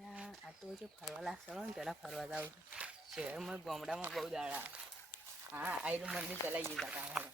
આ તો જો ફરવા લાગશે ને પેલા ફરવા જાવ શહેરમાં ગામડામાં બહુ દાડા હા આયરું મંદિર ચલાવી જતા હતા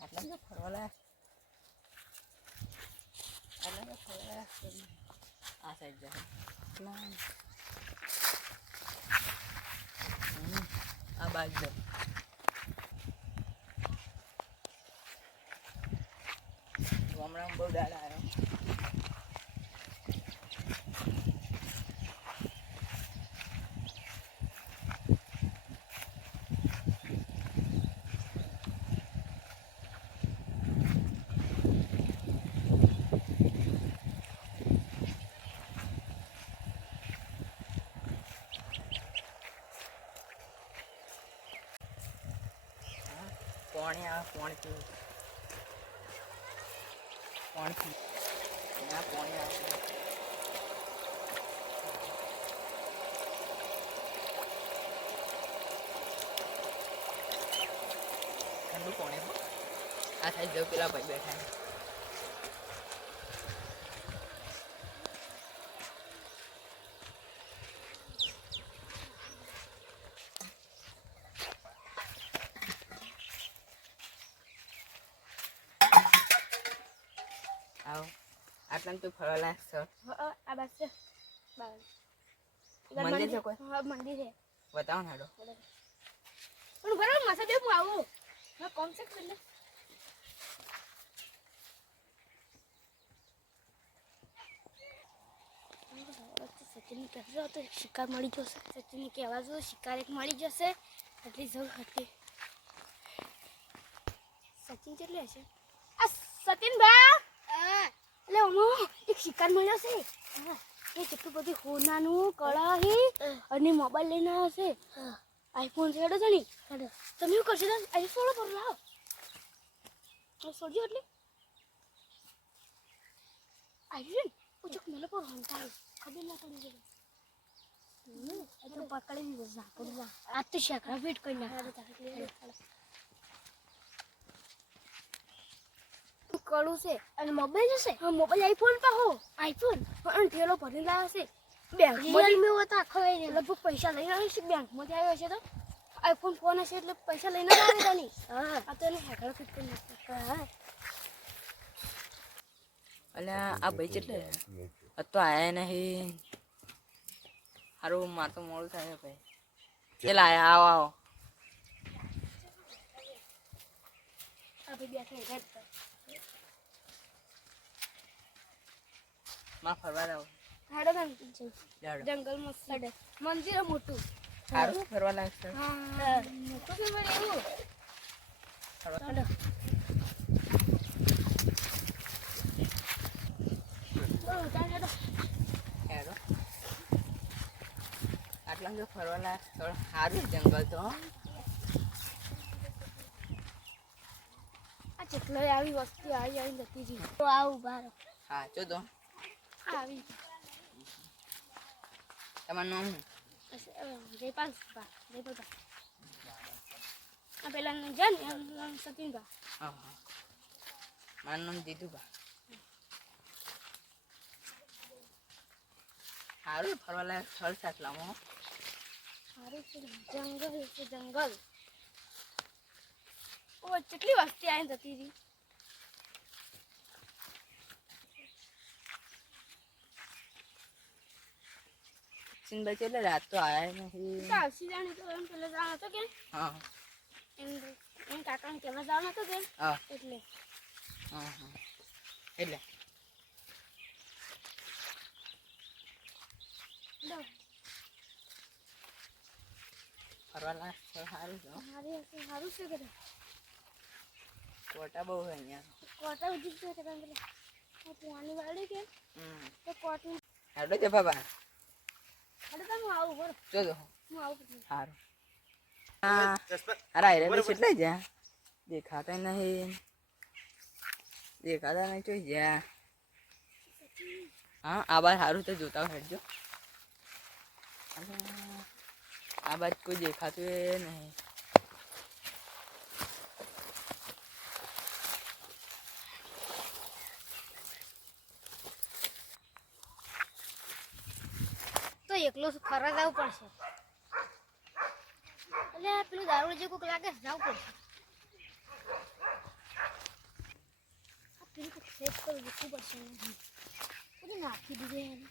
આટલા તો ફરવા લાગ આ સાઈડ જાય આ બાજુ ગામડામાં બહુ દાડા આવ્યો પાણી આવે પાણીથી ના પાણી આવે ઠંડુ પાણી આ સાઈડ જવું પેલા ભાઈ બેઠા આટલા તો ફરવા લાયક છે આ બસ છે મંદિર છે કોઈ હા મંદિર છે બતાવો ને હેડો પણ બરાબર માસા દે હું આવું હા કોમ છે એટલે સચિન કહેજો તો શિકાર મળી જશે સચિન કહેવા જો શિકાર એક મળી જશે એટલી જવું હતી સચિન કેટલી હશે આ સચિન ભા એટલે ઓનો એક શિકાર મળ્યો છે એ કેટલું બધું સોનાનું કળાહી અને મોબાઈલ લઈને આવ્યો છે આઈફોન છે હેડો છે ને તમે શું કરશો આઈફોન પર લાવો સોડ્યો એટલે આઈફોન ઓછો મને પર હંતાય ખબર ના પડી તો પકડી દીધો આ તો શેકડા ફીટ કરી નાખ કળું છે અને મોબાઈલ હશે હા મોબાઈલ આઈફોન પા હો આઈફોન અને ઠેલો ભરી લાવ્યો છે બેંકમાં મેં હતા આખો લગભગ પૈસા લઈને આવ્યો છે બેંકમાંથી આવ્યો હશે તો આઈફોન ફોન હશે એટલે પૈસા લઈને જ આવે તને હા આ તો એને હેકર ફિટ કરી નાખ્યો હા અલ્યા આ ભાઈ કેટલે તો આયા નહીં સારું માર તો મોડું થાય ભાઈ ચેલા આયા આવો આવો આ ભાઈ બેઠા માં ફરવા જાવ હાડો જંગલ મસ્ત મંદિર મોટું સારું ફરવા લાગશે હા મોટું છે મારે એવું હાડો હેડો આટલા જો ફરવા લાગ સારું જંગલ તો આ જેટલો આવી વસ્તુ આવી જતી રહી તો આવું બાર હા જો તો આવી તમારું નામ જયપાલ આ પેલા જાન સતીનભા હા હા મારું નામ જીતુભા સારું ફરવા લાયક સ્થળ છે આટલામાં સારું છે જંગલ છે જંગલ ઓ કેટલી વસ્તી આવી જતી રહી સિંહભાઈ એટલે રાત તો આયા નથી આવસી જાણે તો એમ પેલા જાણ હતો કે હા એમ કાકાને પેલા જાણ હતો કે હા એટલે હા હા એટલે ફરવા લાયક સ્થળ સારું છે સારું છે કે કોટા બહુ હોય અહીંયા કોટા ઉજી છે કે તમે પાણી વાળી કે તો કોટની હેડો છે બાબા હેડો તમે આવું બરો જો હું આવું સારું હા અરે કેટલા જ્યાં દેખાતા નહીં દેખાતા નહીં જોઈ ગયા. હા આ બાદ સારું તો જોતા હેડજો. આ બાદ કોઈ દેખાતું એ નહીં. તો એકલો ફરવા જવું પડશે. એટલે પેલું દારૂ જે કોઈક લાગે જવું પડશે. પેલું કોઈક સેટ કરી મૂકવું પડશે. બધું નાખી દીધું એને.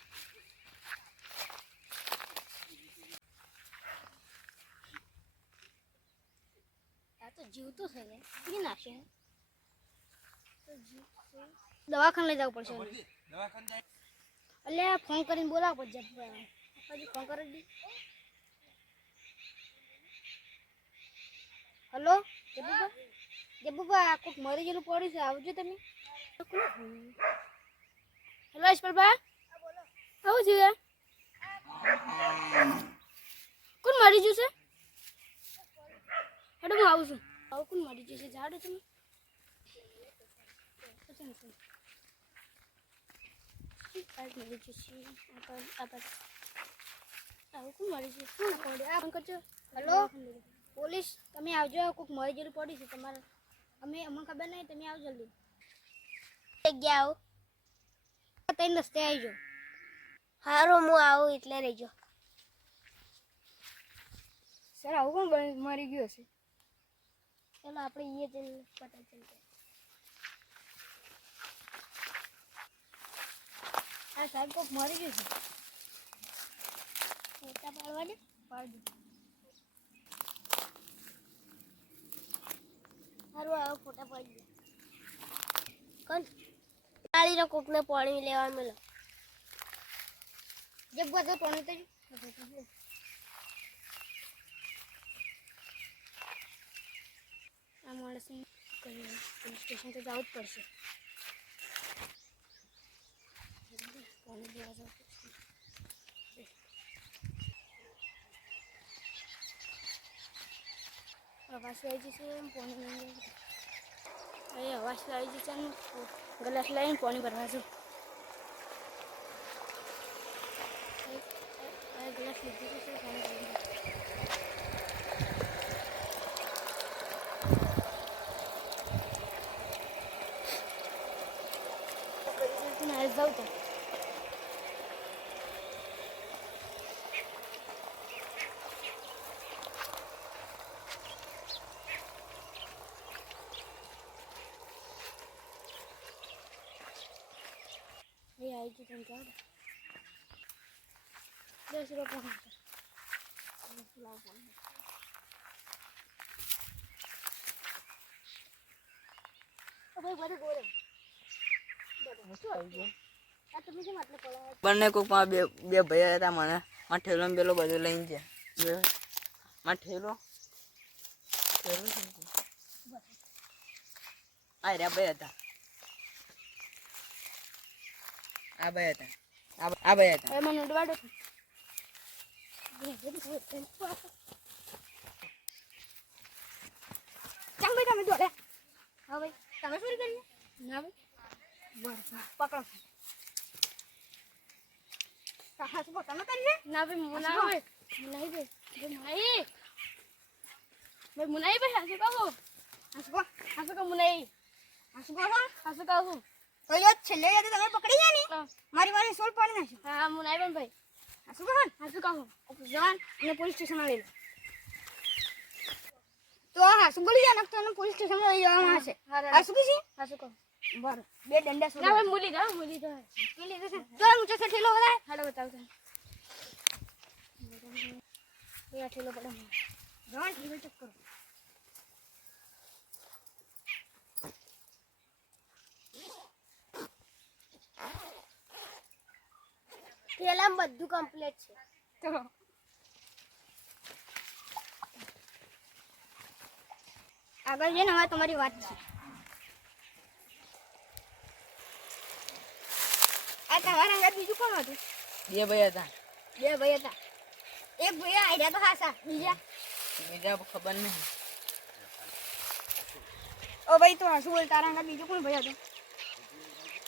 આ તો જીવતો છે ને પી નાખશે. દવાખાને લઈ જવું પડશે. એટલે ફોન કરીને બોલાવો પડશે. હજી ફોન કરી દી. હલો જબ્બુભા કોઈક મરી ગયેલું પડ્યું છે, આવજો તમે. હેલો ઈશ્વરભા, આવું છે? કોણ મરી ગયું છે? હેડો હું આવું છું. કોણ મરી ગયું છે? જાડો તમે. હેલો પોલીસ, તમે આવજો. કોઈક મરી ગયેલું પડ્યું છે તમારે. અમને ખબર નહીં, તમે આવો જલ્દી. જગ્યા આવો 3 રસ્તે આવજો. સારું હું આવું એટલે રહેજો. સર આવું કોણ મરી ગયું હશે? ચાલો આપણે એ જઈને પતા ચાલતે. હા સાહેબ કોઈક મરી ગયું છે. ફોટા પાડવા દે. પાડી દે. સારું આવો ફોટા પાડી દે. કોણ કાળીનો કોકને પાણી લેવા મેલો. જબ બધા પાણી તો આ માણસ પોલીસ સ્ટેશન તો જવું જ પડશે. પાણી લેવા જવું પડશે. અવાજ આવી જશે પાણી લઈને. અવાજ આવી જશે ને ગ્લાસ લઈને પાણી ભરવા છું. ગ્લાસ લીધી છે પાણી ભરી. જાઉં તો आई जी तुम क्या 10 रुपये બંને કોક બે ભાઈ હતા. મને માં ઠેલો ને પેલો બધું લઈને જાય. માં ઠેલો આ રહ્યા ભાઈ હતા. આ ભાઈ હતા. આ ભાઈ હતા. મને ઉડવાડો. ચાંગ ભાઈ તમે દોડે. હા ભાઈ તમે શું કરી? ના ભાઈ બસ પકડો. હા શું તમે કરી? ના ભાઈ મુના ભાઈ મુનાઈ ભાઈ મુનાઈ ભાઈ મુનાઈ ભાઈ હાસુ કહો. હાસુ કહો મુનાઈ. હાસુ કહો. હાસુ કહો. તો યાર છેલ્લે યાર તમે પકડી ગયા ને મારી સોલ પાડી નાખ્યો. હા મુનાઈ ભાઈ હાસુ કહો. હાસુ કહો. જવાન અને પોલીસ સ્ટેશન માં લઈ લો. તો હાસુ બોલી જા નક તો પોલીસ સ્ટેશન માં લઈ જવામાં આવશે. હાસુ કીજી હાસુ કહો. બર બે ડંડા સોલ. ના ભાઈ મુલી જાઓ મુલી જાઓ. મુલી જશે. તો ઊંચો સે ઠેલો બતાય. હાડો બતાવ તો. ये ठेलो पड़ा है जवान ठेलो चेक करो. ठेला में બધું કમ્પ્લીટ છે. તો આગળ જે ને હવે તમારી વાત છે. આ તમારા અંગત બીજું કોણ હતું? બે ભાઈ હતા. બે ભાઈ હતા. एक भैया आइडिया तो हासा बीजा खबर नहीं. ओ भाई तो हासु बोल तारा अंगा बीजो कौन भैया तो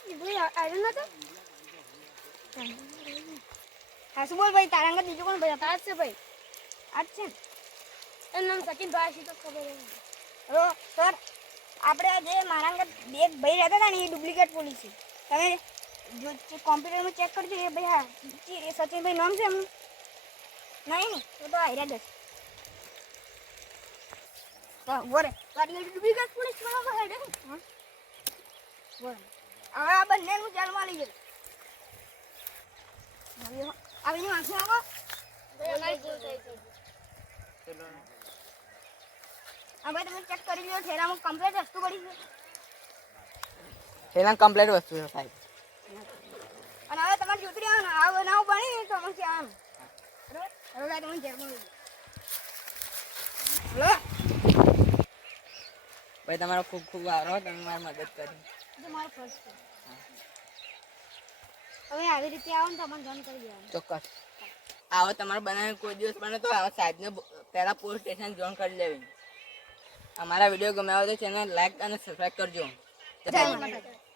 એ ભાઈ આયરન નતો હા શું બોલ ભાઈ તારા અંગત બીજું કોણ ભાઈ આ છે ભાઈ આ છે એનું નામ સચિન ભાઈ છે તો ખબર નહીં હલો સર આપણે જે મારા અંગત એક ભાઈ રહેતા હતા ને એ ડુપ્લિકેટ પોલીસ છે તમે જો કોમ્પ્યુટરમાં ચેક કરજો એ ભાઈ હા એ સચિનભાઈ નામ છે એમનું નહીં ને તો આયરા દસ બોરે ગાડી ડુપ્લિકેટ પોલીસ બરાબર હેડે હા બોરે હવે આ બંનેનું જાલમાં લઈ જાય આવીને વાંચો આવો હવે તમે ચેક કરી લ્યો થેલામાં કમ્પ્લીટ વસ્તુ પડી છે થેલા કમ્પ્લીટ વસ્તુ છે સાહેબ અને હવે તમારે જોતી રહેવાનું આવું નાવ બની તો અમે આમ બરોબર હવે તમે જેલમાં લઈ હલો ભાઈ તમારો ખૂબ ખૂબ આભાર તમે મારી મદદ કરી તો મારો ફર્સ્ટ છે હવે આવી રીતે આવો ને તો અમને જાણ કરી દેવાનું ચોક્કસ આવો તમારે બનાવે કોઈ દિવસ બને તો આવો સાહેબને પહેલાં પોલીસ સ્ટેશન જોઈન કરી લેવી અમારા વિડીયો ગમ્યા હોય તો ચેનલ લાઈક અને સબસ્ક્રાઈબ કરજો જય માતાજી